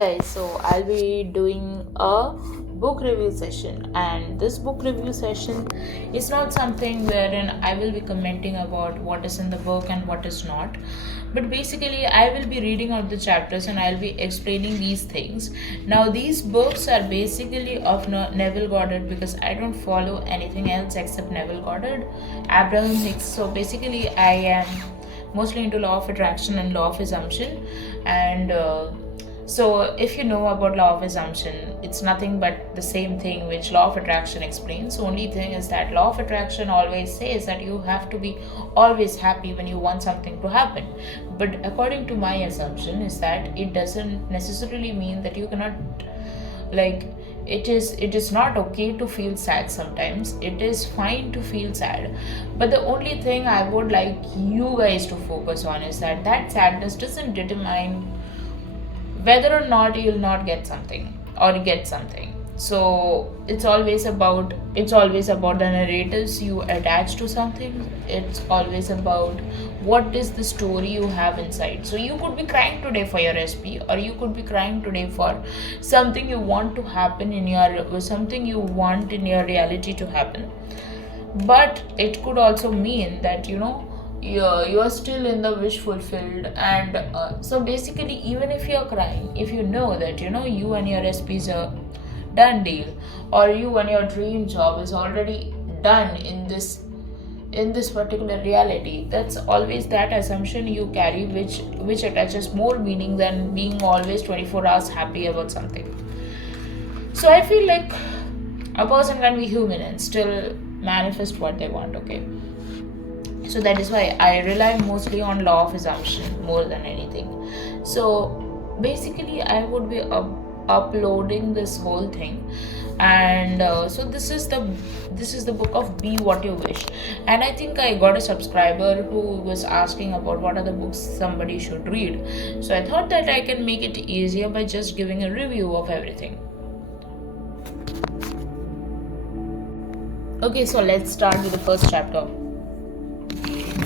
Guys, so I'll be doing a book review session, and this book review session is not something wherein I will be commenting about what is in the book and what is not, but basically, I will be reading out the chapters and I'll be explaining these things. Now, these books are basically of Neville Goddard because I don't follow anything else except Neville Goddard, Abraham Hicks. So, basically, I am mostly into law of attraction and law of assumption, and so, if you know about law of assumption, it's nothing but the same thing which law of attraction explains. Only thing is that law of attraction always says that you have to be always happy when you want something to happen. But according to my assumption, is that it doesn't necessarily mean that you cannot, like, it is not okay to feel sad sometimes. It is fine to feel sad, but the only thing I would like you guys to focus on is that that sadness doesn't determine whether or not you'll not get something or get something. So it's always about the narratives you attach to something. It's always about what is the story you have inside. So you could be crying today for your SP, or you could be crying today for something you want to happen in your something you want in your reality to happen. But it could also mean that you're still in the wish fulfilled, and so basically, even if you're crying, if you know that you and your SP's a done deal, or you and your dream job is already done in this particular reality, that's always that assumption you carry, which attaches more meaning than being always 24 hours happy about something. So I feel like a person can be human and still manifest what they want. Okay, so that is why I rely mostly on law of assumption more than anything. So basically, I would be uploading this whole thing, and so this is the book of Be What You Wish. And I think I got a subscriber who was asking about what are the books somebody should read, so I thought that I can make it easier by just giving a review of everything. Okay, so let's start with the first chapter.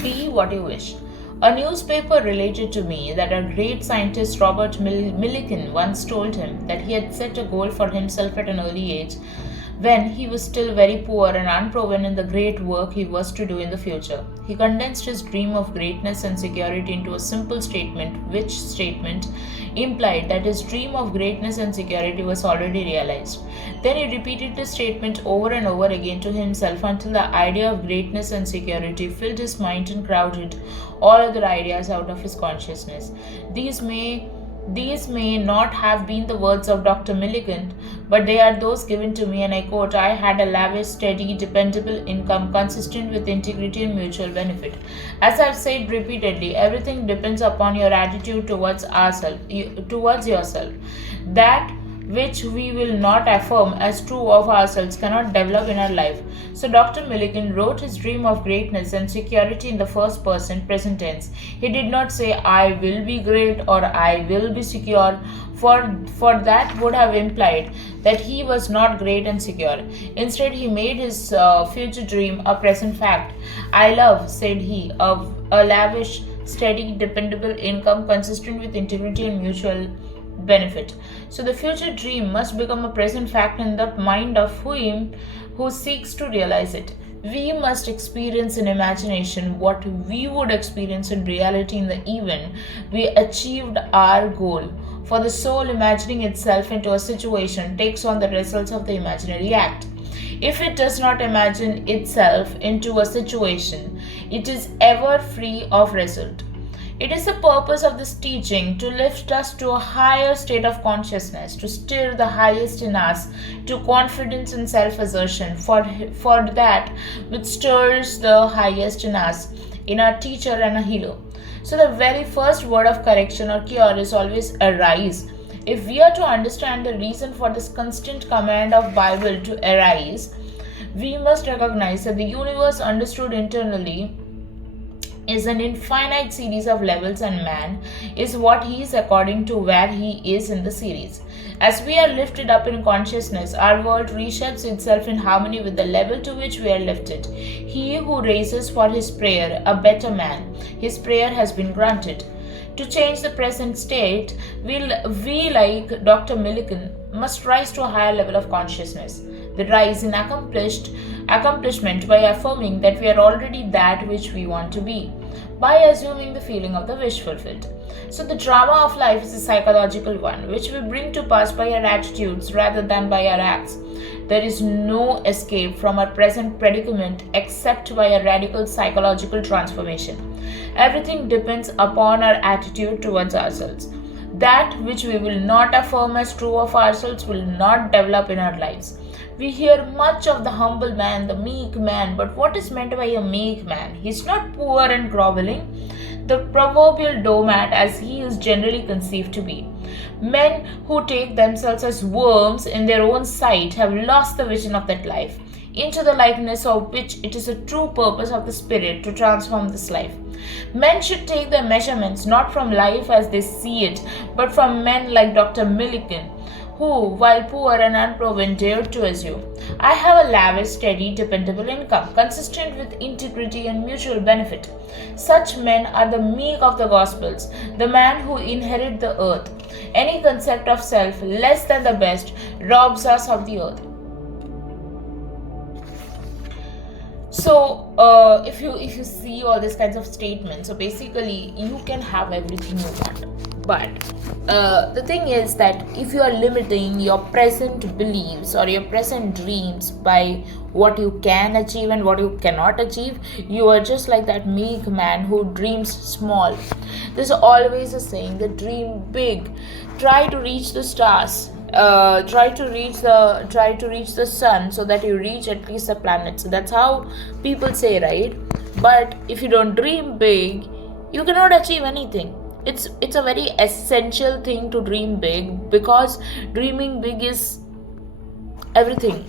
Be What You Wish. A newspaper related to me that a great scientist, Robert Millikan, once told him that he had set a goal for himself at an early age, when he was still very poor and unproven in the great work he was to do in the future. He condensed his dream of greatness and security into a simple statement, which statement implied that his dream of greatness and security was already realized. Then he repeated the statement over and over again to himself until the idea of greatness and security filled his mind and crowded all other ideas out of his consciousness. These may these may not have been the words of Dr. Milligan, but they are those given to me, and I quote, I had a lavish, steady, dependable income consistent with integrity and mutual benefit. As I've said repeatedly, everything depends upon your attitude towards yourself. That which we will not affirm as true of ourselves cannot develop in our life. So Dr. Milligan wrote his dream of greatness and security in the first person present tense. He did not say I will be great or I will be secure, for that would have implied that he was not great and secure. Instead, he made his future dream a present fact. I love, said he, of a lavish, steady, dependable income consistent with integrity and mutual benefit. So the future dream must become a present fact in the mind of him who seeks to realize it. We must experience in imagination what we would experience in reality in the event we achieved our goal. For the soul imagining itself into a situation takes on the results of the imaginary act. If it does not imagine itself into a situation, it is ever free of result. It is the purpose of this teaching to lift us to a higher state of consciousness, to stir the highest in us to confidence and self assertion, for that which stirs the highest in us, in our teacher and a healer. So, the very first word of correction or cure is always arise. If we are to understand the reason for this constant command of Bible to arise, we must recognize that the universe understood internally is an infinite series of levels, and man is what he is according to where he is in the series. As we are lifted up in consciousness, our world reshapes itself in harmony with the level to which we are lifted. He who raises for his prayer a better man, his prayer has been granted. To change the present state, we like Dr. Millikan, must rise to a higher level of consciousness. The rise in accomplishment by affirming that we are already that which we want to be, by assuming the feeling of the wish fulfilled. So, the drama of life is a psychological one, which we bring to pass by our attitudes rather than by our acts. There is no escape from our present predicament except by a radical psychological transformation. Everything depends upon our attitude towards ourselves. That which we will not affirm as true of ourselves will not develop in our lives. We hear much of the humble man, the meek man, but what is meant by a meek man? He is not poor and groveling, the proverbial doormat as he is generally conceived to be. Men who take themselves as worms in their own sight have lost the vision of that life, into the likeness of which it is a true purpose of the Spirit to transform this life. Men should take their measurements not from life as they see it, but from men like Dr. Millikan, who, while poor and unproven, dared to assume, I have a lavish, steady, dependable income, consistent with integrity and mutual benefit. Such men are the meek of the Gospels, the man who inherit the earth. Any concept of self less than the best robs us of the earth. So, if you see all these kinds of statements, so basically you can have everything you want. But the thing is that if you are limiting your present beliefs or your present dreams by what you can achieve and what you cannot achieve, you are just like that meek man who dreams small. There's always a saying that dream big, try to reach the stars. Try to reach the sun so that you reach at least the planet. So that's how people say, right? But if you don't dream big, you cannot achieve anything. It's a very essential thing to dream big, because dreaming big is everything.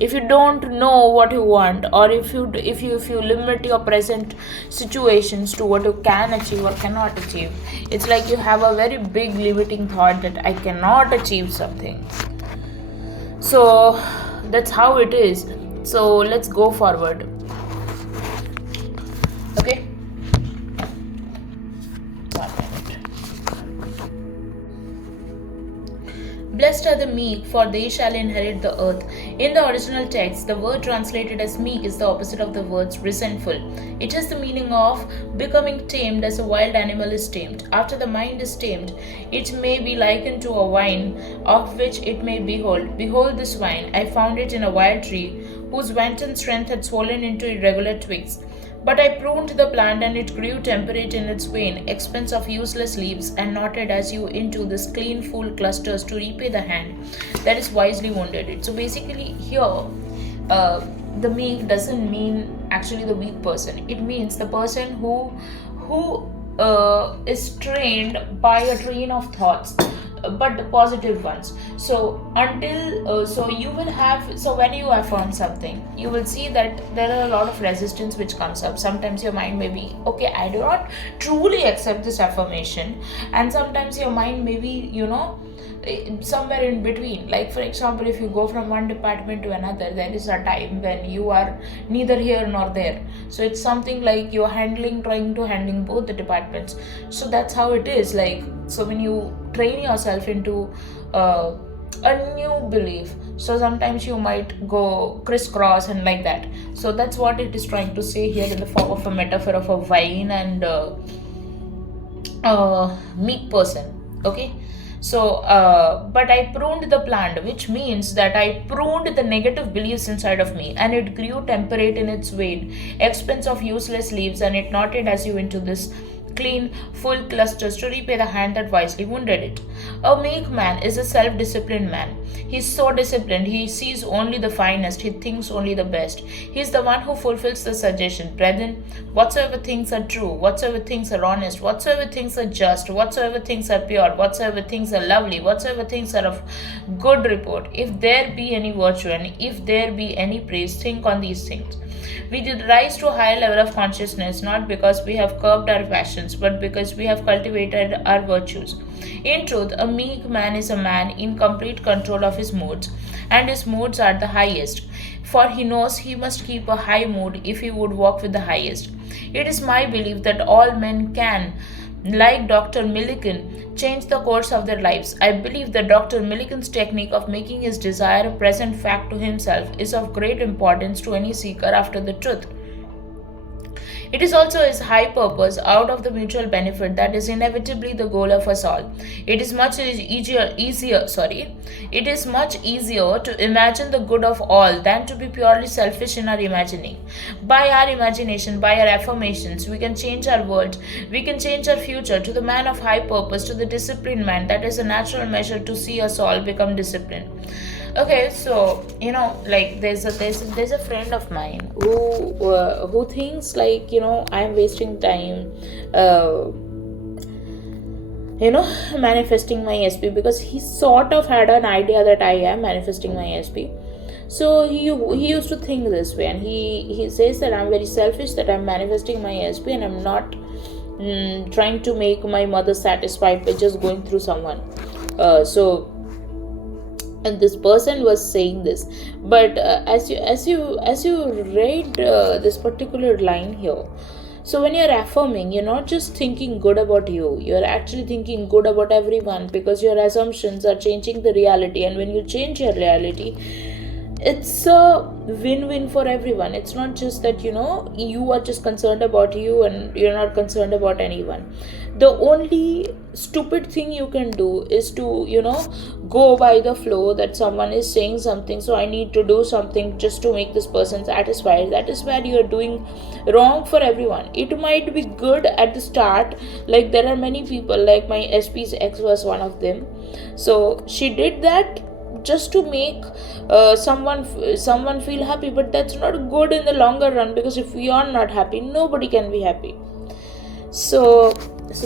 If you don't know what you want, or if you limit your present situations to what you can achieve or cannot achieve, it's like you have a very big limiting thought that I cannot achieve something. So that's how it is. So let's go forward. Okay. Blessed are the meek, for they shall inherit the earth. In the original text, the word translated as meek is the opposite of the words resentful. It has the meaning of becoming tamed as a wild animal is tamed. After the mind is tamed, it may be likened to a vine of which it may behold. Behold this vine, I found it in a wild tree, whose wanton strength had swollen into irregular twigs. But I pruned the plant, and it grew temperate in its vain expense of useless leaves, and knotted as you into this clean full clusters to repay the hand that is wisely wounded it. So basically here, the meek doesn't mean actually the weak person. It means the person who is trained by a train of thoughts, but the positive ones. So you will have, so when you affirm something, you will see that there are a lot of resistance which comes up. Sometimes your mind may be, okay, I do not truly accept this affirmation, and sometimes your mind may be, somewhere in between. Like for example, if you go from one department to another, there is a time when you are neither here nor there. So it's something like you're trying to handling both the departments. So that's how it is. Like, so when you train yourself into a new belief, so sometimes you might go crisscross and like that. So that's what it is trying to say here in the form of a metaphor of a vine and meek person. Okay. So, but I pruned the plant, which means that I pruned the negative beliefs inside of me, and it grew temperate in its weight, expense of useless leaves, and it knotted as you into this clean, full clusters to repay the hand that wisely wounded it. A meek man is a self-disciplined man. He is so disciplined, he sees only the finest, he thinks only the best. He is the one who fulfills the suggestion, brethren, whatsoever things are true, whatsoever things are honest, whatsoever things are just, whatsoever things are pure, whatsoever things are lovely, whatsoever things are of good report, if there be any virtue and if there be any praise, think on these things. We did rise to a higher level of consciousness not because we have curbed our passions, but because we have cultivated our virtues. In truth, a meek man is a man in complete control of his moods, and his moods are the highest, for he knows he must keep a high mood if he would walk with the highest. It is my belief that all men can like Dr. Millikan, change the course of their lives. I believe that Dr. Millikan's technique of making his desire a present fact to himself is of great importance to any seeker after the truth. It is also his high purpose out of the mutual benefit that is inevitably the goal of us all. It is much easier to imagine the good of all than to be purely selfish in our imagining. By our imagination, by our affirmations, we can change our world, we can change our future to the man of high purpose, to the disciplined man. That is a natural measure to see us all become disciplined. Okay, so like there's a friend of mine who thinks, like, I'm wasting time uh manifesting my SP, because he sort of had an idea that I am manifesting my SP. So he used to think this way, and he says that I'm very selfish, that I'm manifesting my SP, and I'm not trying to make my mother satisfied by just going through someone. So and this person was saying this, but as you read this particular line here, so when you're affirming, you're not just thinking good about you, you're actually thinking good about everyone, because your assumptions are changing the reality. And when you change your reality, it's a win-win for everyone. It's not just that you are just concerned about you and you're not concerned about anyone. The only stupid thing you can do is to go by the flow, that someone is saying something, so I need to do something just to make this person satisfied. That is where you're doing wrong for everyone. It might be good at the start, like there are many people, like my SP's ex was one of them. So she did that just to make someone feel happy, but that's not good in the longer run, because if we are not happy, nobody can be happy. So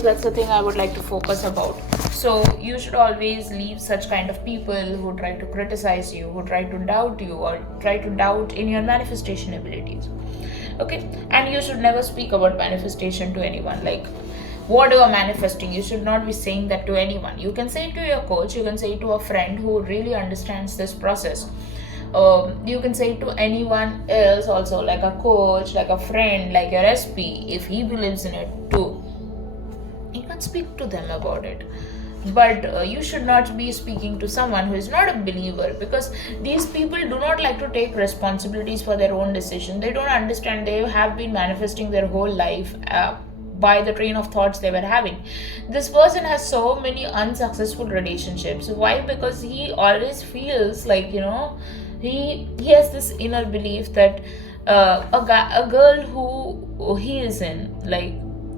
that's the thing I would like to focus about. So you should always leave such kind of people who try to criticize you, who try to doubt you, or try to doubt in your manifestation abilities. Okay, and you should never speak about manifestation to anyone, like what you are manifesting. You should not be saying that to anyone. You can say it to your coach, you can say it to a friend who really understands this process. You can say it to anyone else also, like a coach, like a friend, like your SP. If he believes in it too, you can speak to them about it. But you should not be speaking to someone who is not a believer, because these people do not like to take responsibilities for their own decision. They don't understand. They have been manifesting their whole life by the train of thoughts they were having. This person has so many unsuccessful relationships. Why? Because he always feels like he has this inner belief that a girl who he is in, like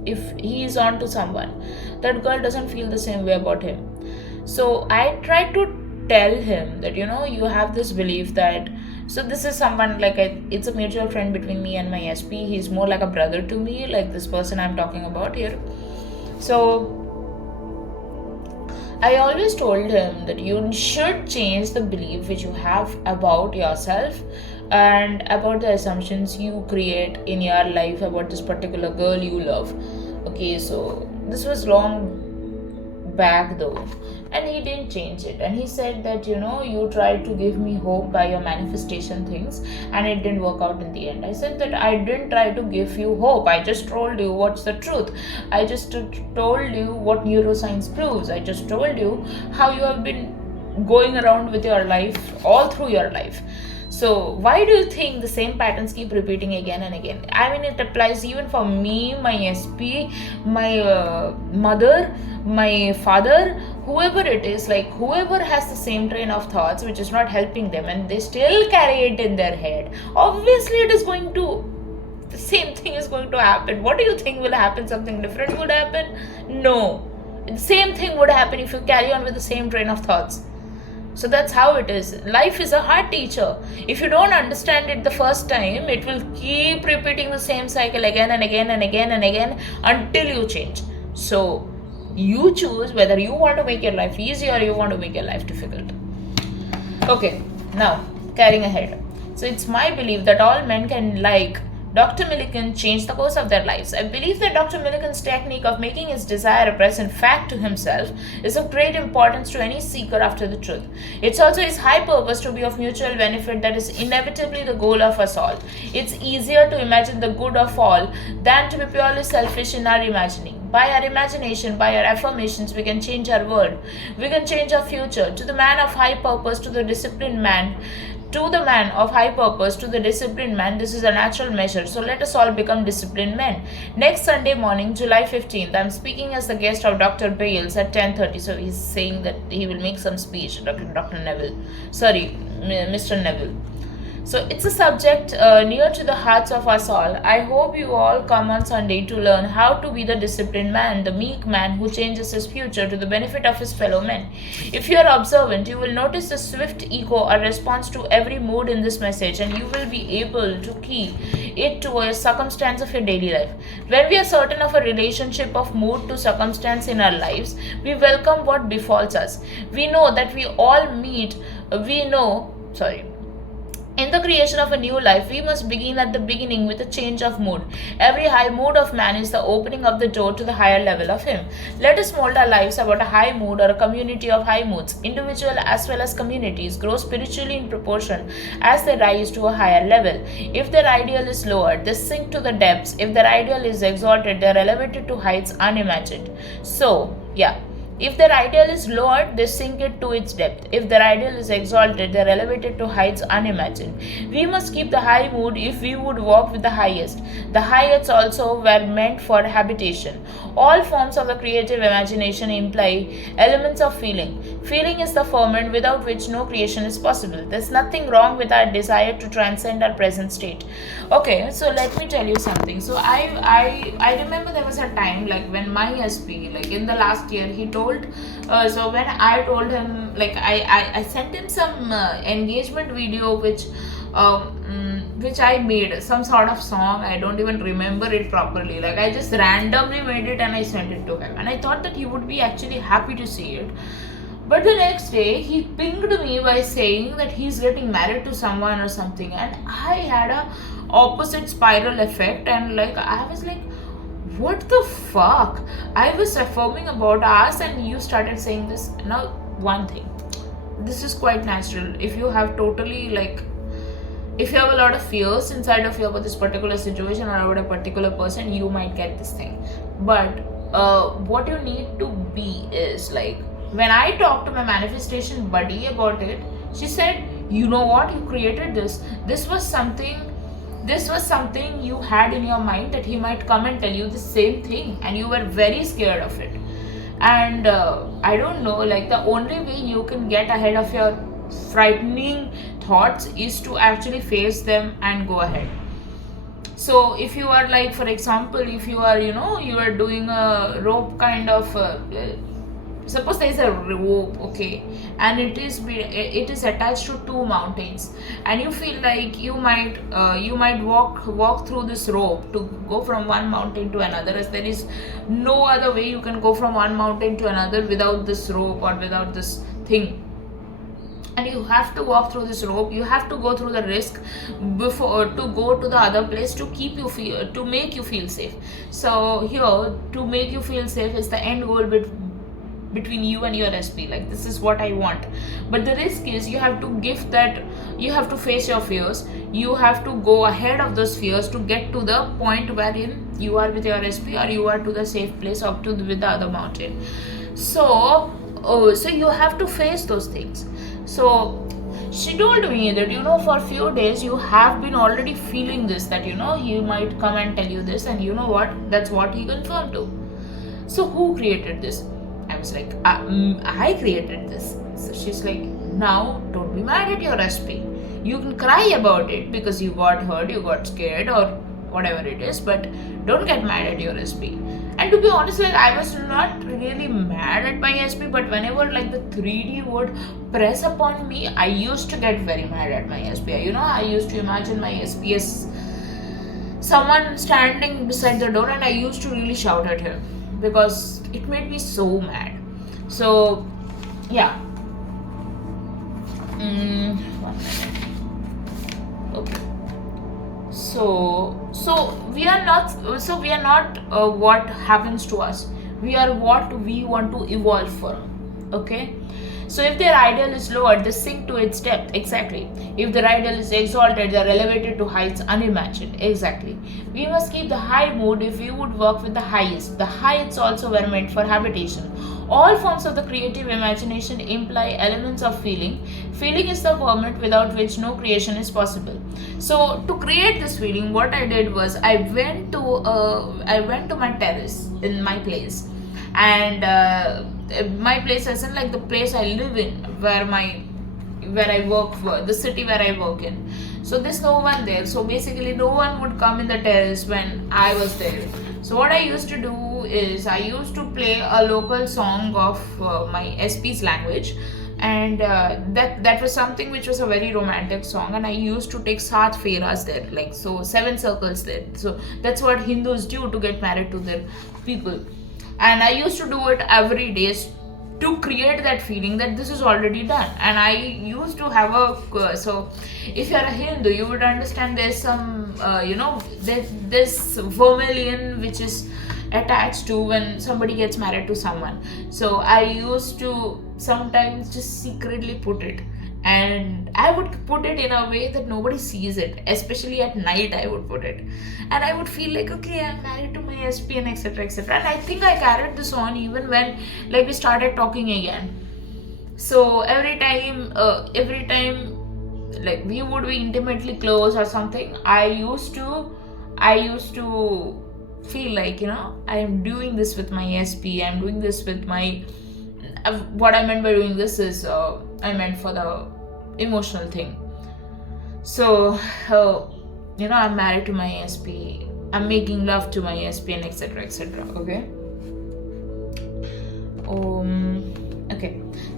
if he is on to someone, that girl doesn't feel the same way about him. So I tried to tell him that you have this belief that, so this is someone like it's a mutual friend between me and my SP. He's more like a brother to me, like this person I'm talking about here. So I always told him that you should change the belief which you have about yourself and about the assumptions you create in your life about this particular girl you love. Okay, so this was long back though, and he didn't change it. And he said that you tried to give me hope by your manifestation things, and it didn't work out in the end. I said that I didn't try to give you hope. I just told you what's the truth. I just told you what neuroscience proves. I just told you how you have been going around with your life all through your life. So why do you think the same patterns keep repeating again and again? I mean, it applies even for me, my SP, my mother, my father, whoever it is, like whoever has the same train of thoughts which is not helping them, and they still carry it in their head. Obviously, the same thing is going to happen. What do you think will happen? Something different would happen? No. The same thing would happen if you carry on with the same train of thoughts. So that's how it is. Life is a hard teacher. If you don't understand it the first time, it will keep repeating the same cycle again and again and again and again until you change. So you choose whether you want to make your life easy or you want to make your life difficult. Okay, now carrying ahead. So it's my belief that all men can, like Dr. Millikan, change the course of their lives. I believe that Dr. Millikan's technique of making his desire a present fact to himself is of great importance to any seeker after the truth. It's also his high purpose to be of mutual benefit that is inevitably the goal of us all. It's easier to imagine the good of all than to be purely selfish in our imagining. By our imagination, by our affirmations, we can change our world. We can change our future. To the man of high purpose, to the disciplined man, to the man of high purpose, to the disciplined man, this is a natural measure. So let us all become disciplined men. Next Sunday morning, July 15th, I'm speaking as the guest of Dr. Bales at 10:30. So he's saying that he will make some speech, Dr. Neville. Sorry, Mr. Neville. So it's a subject near to the hearts of us all. I hope you all come on Sunday to learn how to be the disciplined man, the meek man who changes his future to the benefit of his fellow men. If you are observant, you will notice the swift echo or response to every mood in this message, and you will be able to key it to a circumstance of your daily life. When we are certain of a relationship of mood to circumstance in our lives, we welcome what befalls us. We know that in the creation of a new life, we must begin at the beginning with a change of mood. Every high mood of man is the opening of the door to the higher level of him. Let us mold our lives about a high mood or a community of high moods. Individual as well as communities grow spiritually in proportion as they rise to a higher level. If their ideal is lowered, they sink to the depths. If their ideal is exalted, they are elevated to heights unimagined. If their ideal is lowered, they sink it to its depth. If their ideal is exalted, they are elevated to heights unimagined. We must keep the high mood if we would walk with the highest. The heights also were meant for habitation. All forms of the creative imagination imply elements of feeling. Feeling is the ferment without which no creation is possible. There's nothing wrong with our desire to transcend our present state. Okay, so let me tell you something. So I remember there was a time like when my SP, like in the last year, he told so when I told him, like I sent him some engagement video which I made, some sort of song. I don't even remember it properly. Like I just randomly made it and I sent it to him, and I thought that he would be actually happy to see it. But the next day he pinged me by saying that he's getting married to someone or something, and I had a opposite spiral effect, and like I was like, what the fuck? I was affirming about us and you started saying this. Now, one thing, this is quite natural. If you have if you have a lot of fears inside of you about this particular situation or about a particular person, you might get this thing. But what you need to be is like, when I talked to my manifestation buddy about it, she said, you know what, you created this. This was something you had in your mind, that he might come and tell you the same thing, and you were very scared of it. And I don't know, like the only way you can get ahead of your frightening thoughts is to actually face them and go ahead. So if you are like, for example, if you are, you are doing a rope kind of suppose there is a rope, okay, and it is attached to two mountains, and you feel like you might walk through this rope to go from one mountain to another, as there is no other way you can go from one mountain to another without this rope or without this thing. And you have to walk through this rope, you have to go through the risk before to go to the other place to make you feel safe. So here, to make you feel safe is the end goal between you and your SP. Like, this is what I want. But the risk is you have to face your fears. You have to go ahead of those fears to get to the point wherein you are with your SP, or you are to the safe place or with the other mountain. So you have to face those things. So she told me that, for a few days you have been already feeling this, that, he might come and tell you this, and you know what? That's what he confirmed to. So who created this? I was like, I created this. So she's like, now don't be mad at your SP. You can cry about it because you got hurt, you got scared, or whatever it is, but don't get mad at your SP. And to be honest, like, I was not really mad at my SP, but whenever like the 3D would press upon me, I used to get very mad at my SP. I used to imagine my SP as someone standing beside the door, and I used to really shout at him because it made me so mad. So yeah. 1 minute. Okay. So we are not what happens to us. We are what we want to evolve from. Okay. So if their ideal is lowered, they sink to its depth. Exactly. If their ideal is exalted, they are elevated to heights unimagined. Exactly. We must keep the high mood if we would work with the highest. The heights also were meant for habitation. All forms of the creative imagination imply elements of feeling. Feeling is the ferment without which no creation is possible. So to create this feeling, what I did was I went to my terrace in my place, and my place isn't like the place I live in, where I work for, the city where I work in. So there's no one there. So basically, no one would come in the terrace when I was there. So what I used to do is I used to play a local song of my SP's language, and that was something which was a very romantic song, and I used to take saat feras there, like so 7 circles there. So that's what Hindus do to get married to their people, and I used to do it every day to create that feeling that this is already done. And I used to have a so if you're a Hindu, you would understand there's some there's this vermilion which is attached to when somebody gets married to someone. So I used to sometimes just secretly put it, and I would put it in a way that nobody sees it, especially at night. I would put it, and I would feel like, okay, I'm married to my SP, and etc, etc. And I think I carried this on even when, like, we started talking again. So every time like we would be intimately close or something, I used to feel like, I am doing this with my SP, I'm doing this with my what I meant by doing this is I meant for the emotional thing. So I'm married to my SP, I'm making love to my SP, and etc, etc. Okay.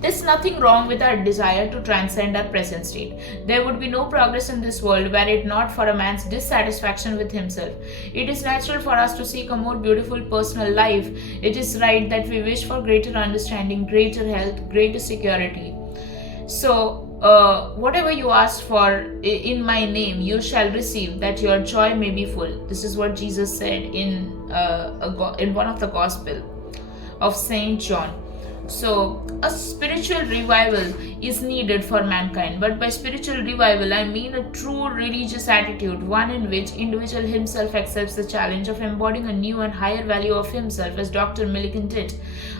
There's nothing wrong with our desire to transcend our present state. There would be no progress in this world were it not for a man's dissatisfaction with himself. It is natural for us to seek a more beautiful personal life. It is right that we wish for greater understanding, greater health, greater security. So, whatever you ask for in my name, you shall receive, that your joy may be full. This is what Jesus said in one of the Gospel of Saint John. So, a spiritual revival is needed for mankind. But by spiritual revival, I mean a true religious attitude, one in which individual himself accepts the challenge of embodying a new and higher value of himself, as Dr. Millikan did.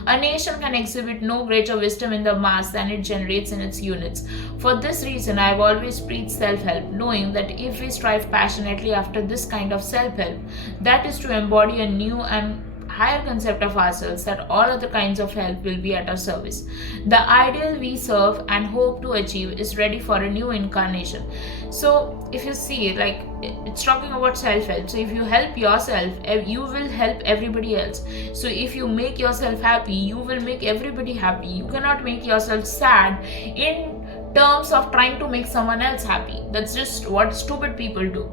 A nation can exhibit no greater wisdom in the mass than it generates in its units. For this reason, I have always preached self-help, knowing that if we strive passionately after this kind of self-help, that is to embody a new and higher concept of ourselves, that all other kinds of help will be at our service. The ideal we serve and hope to achieve is ready for a new incarnation. So if you see, like, it's talking about self-help. So if you help yourself, you will help everybody else. So if you make yourself happy, you will make everybody happy. You cannot make yourself sad in terms of trying to make someone else happy. That's just what stupid people do.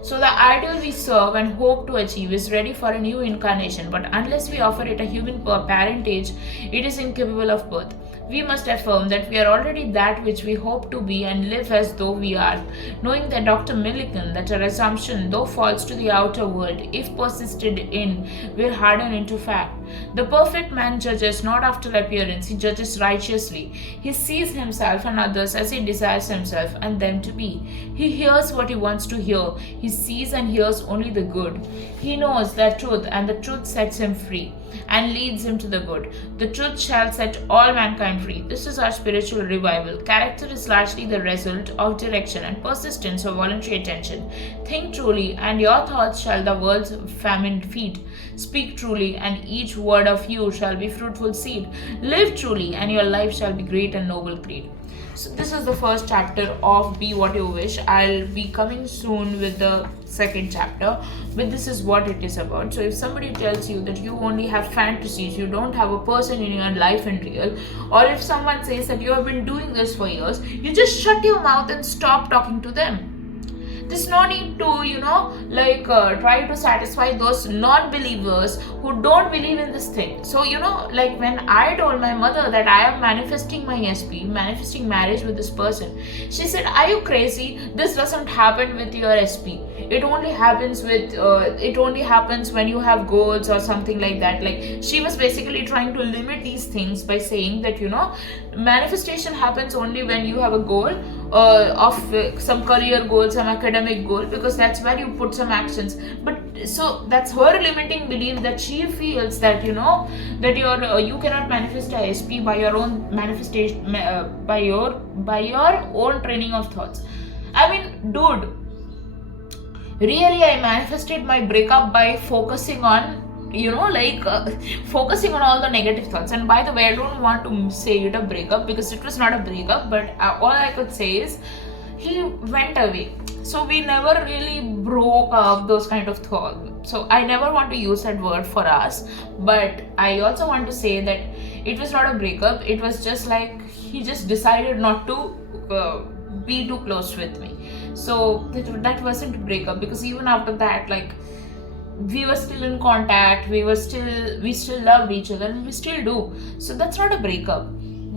So the ideal we serve and hope to achieve is ready for a new incarnation, but unless we offer it a human parentage, it is incapable of birth. We must affirm that we are already that which we hope to be and live as though we are, knowing that Dr. Millikan, that our assumption, though false to the outer world, if persisted in, will harden into fact. The perfect man judges not after appearance, he judges righteously. He sees himself and others as he desires himself and them to be. He hears what he wants to hear. He sees and hears only the good. He knows that truth, and the truth sets him free and leads him to the good. The truth shall set all mankind free. This is our spiritual revival. Character is largely the result of direction and persistence of voluntary attention. Think truly, and your thoughts shall the world's famine feed. Speak truly, and each word of you shall be fruitful seed. Live truly, and your life shall be great and noble creed. So this is the first chapter of Be What You Wish. I'll be coming soon with the second chapter, but this is what it is about. So if somebody tells you that you only have fantasies, you don't have a person in your life in real, or if someone says that you have been doing this for years, you just shut your mouth and stop talking to them. There's no need to, try to satisfy those non-believers who don't believe in this thing. So, like when I told my mother that I am manifesting my SP, manifesting marriage with this person, she said, "Are you crazy? This doesn't happen with your SP. It only happens when you have goals or something like that." Like she was basically trying to limit these things by saying that, manifestation happens only when you have a goal of some career goal, some academic goal, because that's where you put some actions. But so that's her limiting belief, that she feels that, you cannot manifest a SP by your own manifestation, by your own training of thoughts. I mean, dude, really, I manifested my breakup by focusing on, focusing on all the negative thoughts. And by the way, I don't want to say it a breakup, because it was not a breakup, but all I could say is he went away. So we never really broke up, those kind of thoughts. So I never want to use that word for us. But I also want to say that it was not a breakup. It was just like he just decided not to be too close with me. So that wasn't a breakup, because even after that, like, we were still in contact, we still loved each other, and we still do. So that's not a breakup,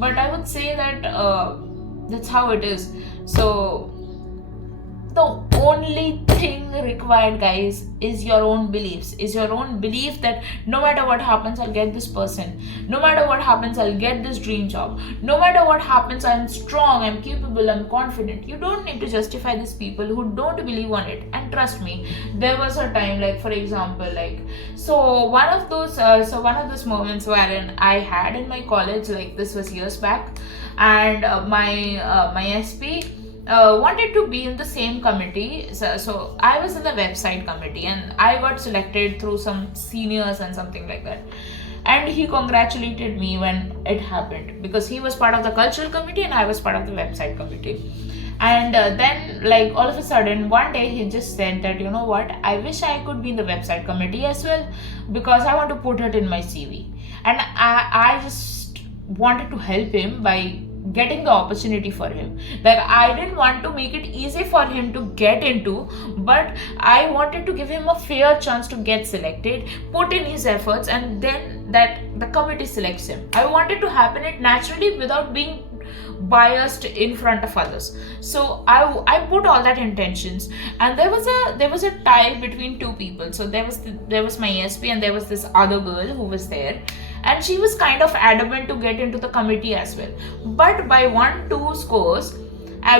but I would say that that's how it is. So the only thing required, guys, is your own beliefs, is your own belief that no matter what happens, I'll get this person, no matter what happens, I'll get this dream job, no matter what happens, I'm strong, I'm capable, I'm confident. You don't need to justify these people who don't believe on it. And trust me, there was a time, like, for example, like, one of those moments wherein I had in my college, like, this was years back, and my SP wanted to be in the same committee. So I was in the website committee, and I got selected through some seniors and something like that. And he congratulated me when it happened, because he was part of the cultural committee and I was part of the website committee. And then, like, all of a sudden, one day he just said that, you know what, I wish I could be in the website committee as well, because I want to put it in my CV. And I just wanted to help him by getting the opportunity for him. Like, I didn't want to make it easy for him to get into, but I wanted to give him a fair chance to get selected, put in his efforts, and then that the committee selects him. I wanted to happen it naturally without being biased in front of others. So I put all that intentions, and there was a tie between two people. So there was my SP, and there was this other girl who was there, and she was kind of adamant to get into the committee as well. But by 1-2 scores,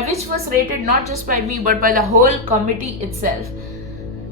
which was rated not just by me but by the whole committee itself,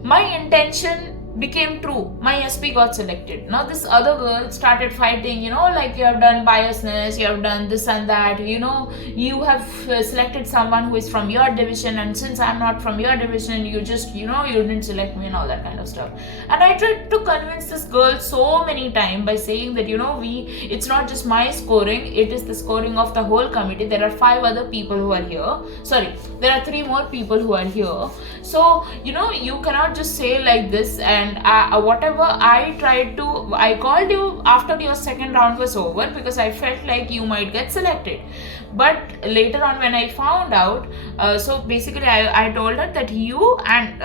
my intention became true. My SP got selected. Now this other girl started fighting, like, you have done biasness, you have done this and that, you have selected someone who is from your division, and since I'm not from your division, you just, you didn't select me, and all that kind of stuff. And I tried to convince this girl so many times by saying that, it's not just my scoring, it is the scoring of the whole committee. There are 5 other people who are here. Sorry, there are 3 more people who are here. So, you cannot just say like this. And whatever I called you after your second round was over, because I felt like you might get selected. But later on, when I found out, so basically I told her that you and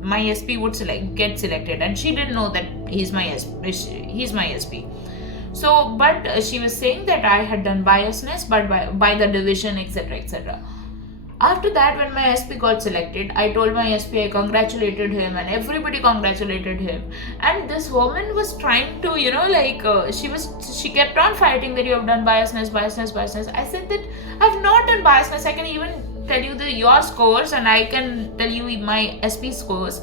my SP would get selected, and she didn't know that he's my SP. So, but she was saying that I had done biasness, but by the division, etc., etc. After that, when my SP got selected, I told my SP, I congratulated him, and everybody congratulated him. And this woman was trying to, she kept on fighting that you have done biasness. I said that I've not done biasness. I can even tell you your scores, and I can tell you my SP scores,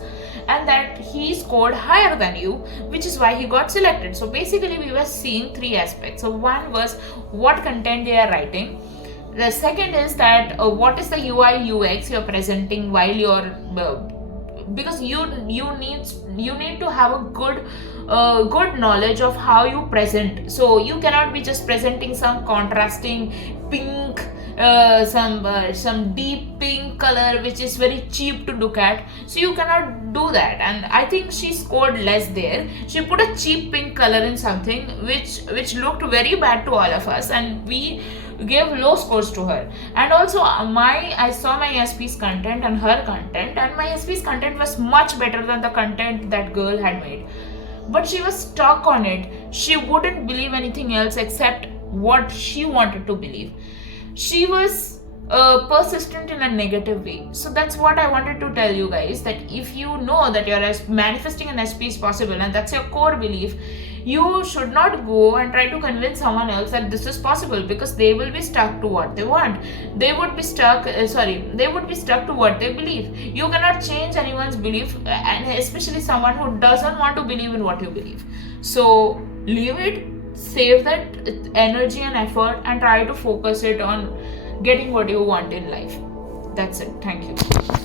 and that he scored higher than you, which is why he got selected. So basically, we were seeing 3 aspects. So one was what content they are writing. The second is that what is the UI UX you're presenting while you're because you need to have a good knowledge of how you present. So you cannot be just presenting some contrasting pink, some deep pink color which is very cheap to look at. So you cannot do that, and I think she scored less there. She put a cheap pink color in something which looked very bad to all of us, and we gave low scores to her. And also I saw my SP's content and her content, and my SP's content was much better than the content that girl had made. But she was stuck on it. She wouldn't believe anything else except what she wanted to believe. She was persistent in a negative way. So that's what I wanted to tell you guys, that if you know that you're manifesting an SP is possible and that's your core belief, you should not go and try to convince someone else that this is possible, because they will be stuck to what they want. They would be stuck to what they believe. You cannot change anyone's belief, and especially someone who doesn't want to believe in what you believe. So leave it, save that energy and effort, and try to focus it on getting what you want in life. That's it. Thank you.